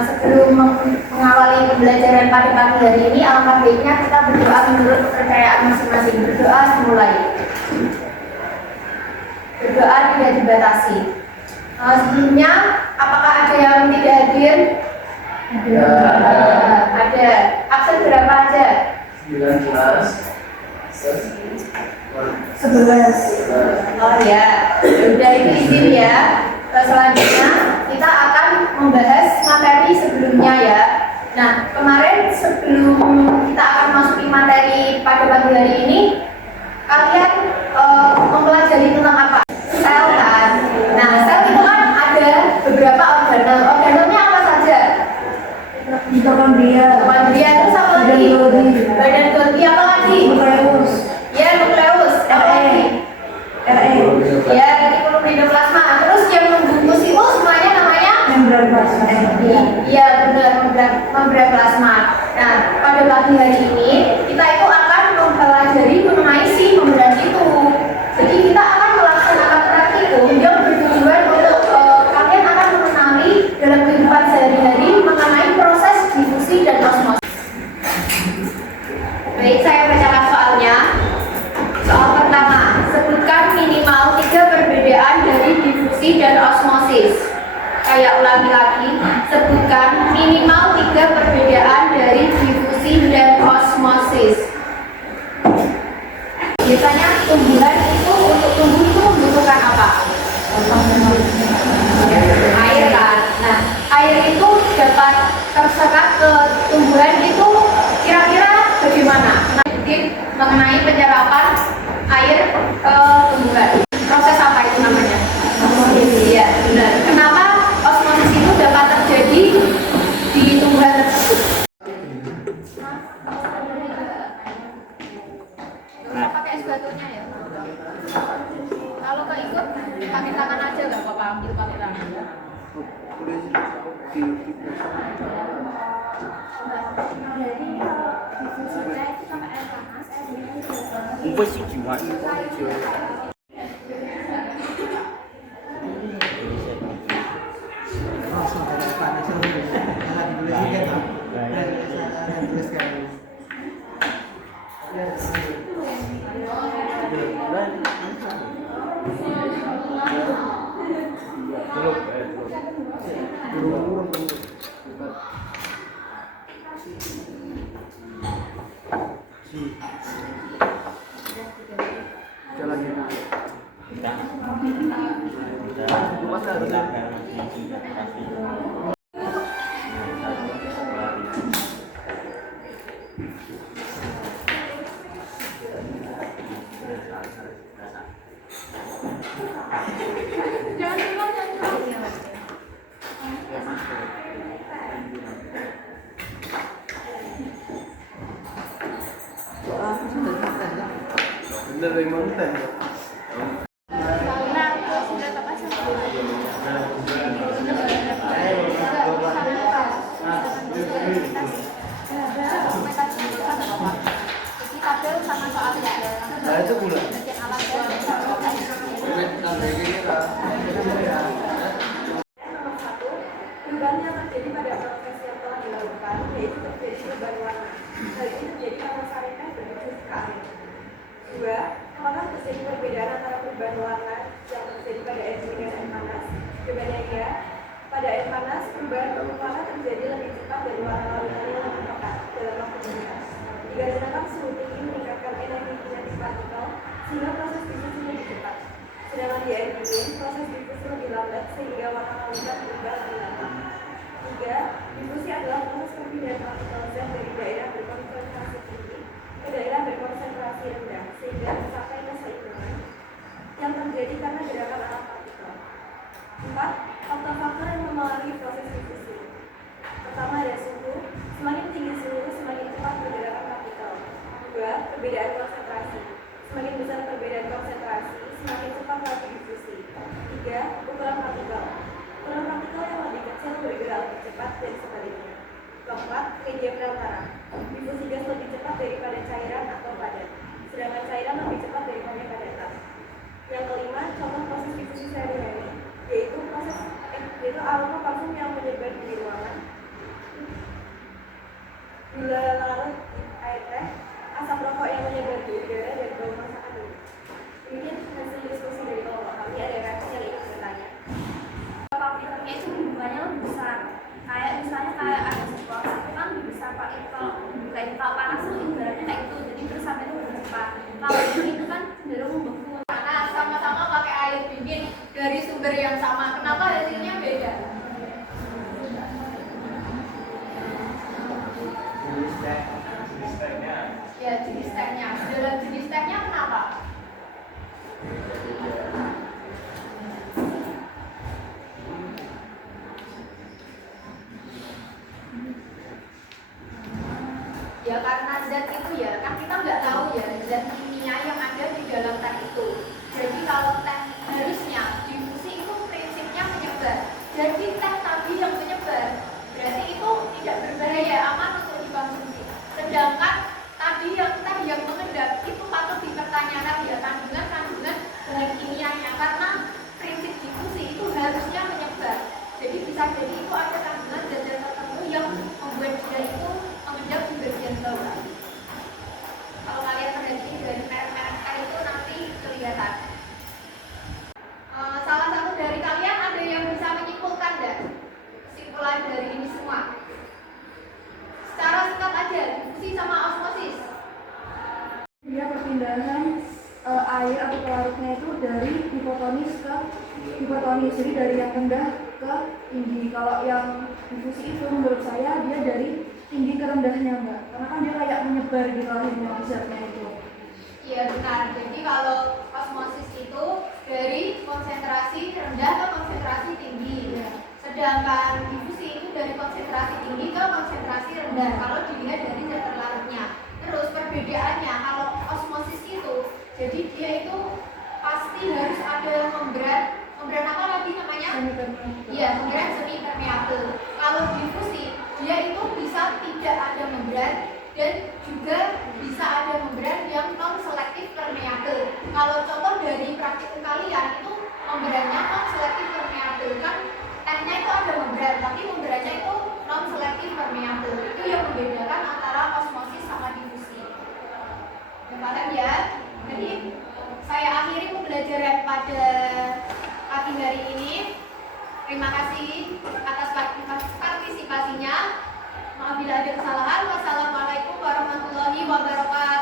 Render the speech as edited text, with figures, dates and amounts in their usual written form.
Sebelum mengawali pembelajaran pada pagi hari ini, alangkah baiknya kita berdoa menurut kepercayaan masing-masing. Berdoa dimulai. Berdoa tidak dibatasi. Sebelumnya, apakah ada yang tidak hadir? Ada. Absen berapa aja? 19. 11. Oh ya, udah itu izin ya. Selanjutnya kita akan membahas materi sebelumnya ya. Nah, kemarin sebelum kita akan masuki materi pada pagi hari ini, kalian mempelajari tentang apa? Sel kan? Nah, sel itu kan ada beberapa organel. Organelnya apa saja? Mitokondria. Terus apa lagi? Badan Golgi apa lagi? Nukleus. Ya, nukleus. Apa lagi? Ya, retikulum endoplasma. Terus yang membungkus itu semuanya namanya Membran plasma. Iya, benar, membran plasma. Nah, pada pagi hari ini kita itu akan mempelajari mengenai si membran itu. Jadi kita akan melaksanakan praktikum yang bertujuan untuk kalian akan mengenali dalam kehidupan sehari-hari mengenai proses difusi dan osmosis. Baik, saya bacakan soalnya. Soal pertama, sebutkan minimal 3 perbedaan dari difusi dan osmosis. Saya ulangi lagi, sebutkan minimal 3 perbedaan dari difusi dan osmosis. Biasanya tumbuhan itu untuk tumbuh itu membutuhkan apa? Air kan. Nah, air itu dapat terserap ke tumbuhan itu kira-kira bagaimana? Mengenai penyerapan air ke tumbuhan. Proses apa itu namanya? Osmosis. Iya, benar. Kenapa osmosis itu dapat terjadi di tumbuhan tersebut? Nggak pakai es batunya ya. Kalau keikut pakai tangan aja nggak apa-apa, ambil pakai tangan. Perubahan yang terjadi pada proses yang telah dilakukan yaitu terjadi perubahan warna. Hal ini terjadi karena saringan berfungsi ke air. 2. Apakah terjadi perbedaan antara perubahan warna yang terjadi pada air dingin dan air panas? Jawabannya ya. Pada air panas, perubahan warna terjadi lebih cepat dari warna lautan yang lebih pekat dalam waktu singkat. Dikarenakan suhu tinggi meningkatkan energi kinetik partikel sehingga proses difusi lebih cepat. Sedangkan di air dingin, proses difusi lebih lambat sehingga warna lautan berubah lebih lambat. 3. Difusi adalah proses perpindahan partikel zat dari daerah berkonsentrasi tinggi ke daerah berkonsentrasi rendah sehingga mencapai keseimbangan yang terjadi karena gerakan alat partikel. 4. Faktor-faktor yang mempengaruhi proses difusi. Pertama ada suhu. Semakin tinggi suhu, semakin cepat pergerakan partikel. 2. Perbedaan konsentrasi. Semakin besar perbedaan konsentrasi, semakin cepat laju difusi. 3. Ukuran partikel. Ukuran partikel yang lebih kecil bergerak lebih cepat dan sebaliknya. Keempat, media perantara. Difusi gas lebih cepat daripada cairan atau padat, sedangkan cairan lebih cepat daripada padatan. Yang kelima, contoh proses difusi sehari-hari, yaitu aroma parfum yang menyebar di ruangan, kayak kalau panas tuh ibaratnya kayak itu, jadi meresapnya itu lebih cepat. Kalau dingin itu kan cenderung membeku. Nah, sama-sama pakai air dingin dari sumber yang sama, kenapa hasilnya beda? Jenis tehnya Ya, jenis tehnya. Dalam jenis tehnya kenapa? Ya karena zat itu ya, kan kita nggak tahu ya zat kimia yang ada di dalam teh itu. Jadi kalau teh harusnya difusi itu prinsipnya menyebar. Jadi teh tadi yang menyebar, berarti itu tidak berbahaya, aman untuk dikonsumsi. Sedangkan tadi yang teh yang mengendap itu patut dipertanyakan ya kandungan bahan kimianya, karena prinsip difusi itu harusnya menyebar. Jadi bisa jadi itu ada kandungan zat-zat tertentu yang membuat dia itu mengendap di bagian bawah. Kalau kalian perhatiin dari merek-merek teh itu nanti kelihatan. Salah satu dari kalian ada yang bisa menyimpulkan nggak kesimpulan dari ini semua? Secara singkat aja, difusi sama osmosis. Dia perpindahan air atau pelarutnya itu dari hipotonis ke hipotonis, jadi dari yang rendah ke tinggi. Kalau yang difusi itu menurut saya dia dari tinggi ke rendahnya enggak, karena kan dia kayak menyebar gitu akhirnya zatnya itu. Iya benar, jadi kalau osmosis itu dari konsentrasi rendah ke konsentrasi tinggi, sedangkan difusi itu dari konsentrasi tinggi ke konsentrasi rendah kalau dilihat dari zat terlarutnya. Terus perbedaannya kalau osmosis itu, jadi dia itu pasti harus ada membran apa lagi namanya? Iya, membran semi permeabel. Kalau difusi dia itu bisa tidak ada membran dan juga bisa ada membran yang non selektif permeabel. Kalau contoh dari praktikum kalian itu membrannya non selektif permeabel, kan tehnya itu ada membran tapi membrannya itu non selektif permeabel. Itu yang membedakan antara osmosis sama difusi. Paham ya? Jadi saya akhiri pembelajaran pada pagi hari ini. Terima kasih atas partisipasinya. Apabila ada kesalahan, wassalamualaikum warahmatullahi wabarakatuh.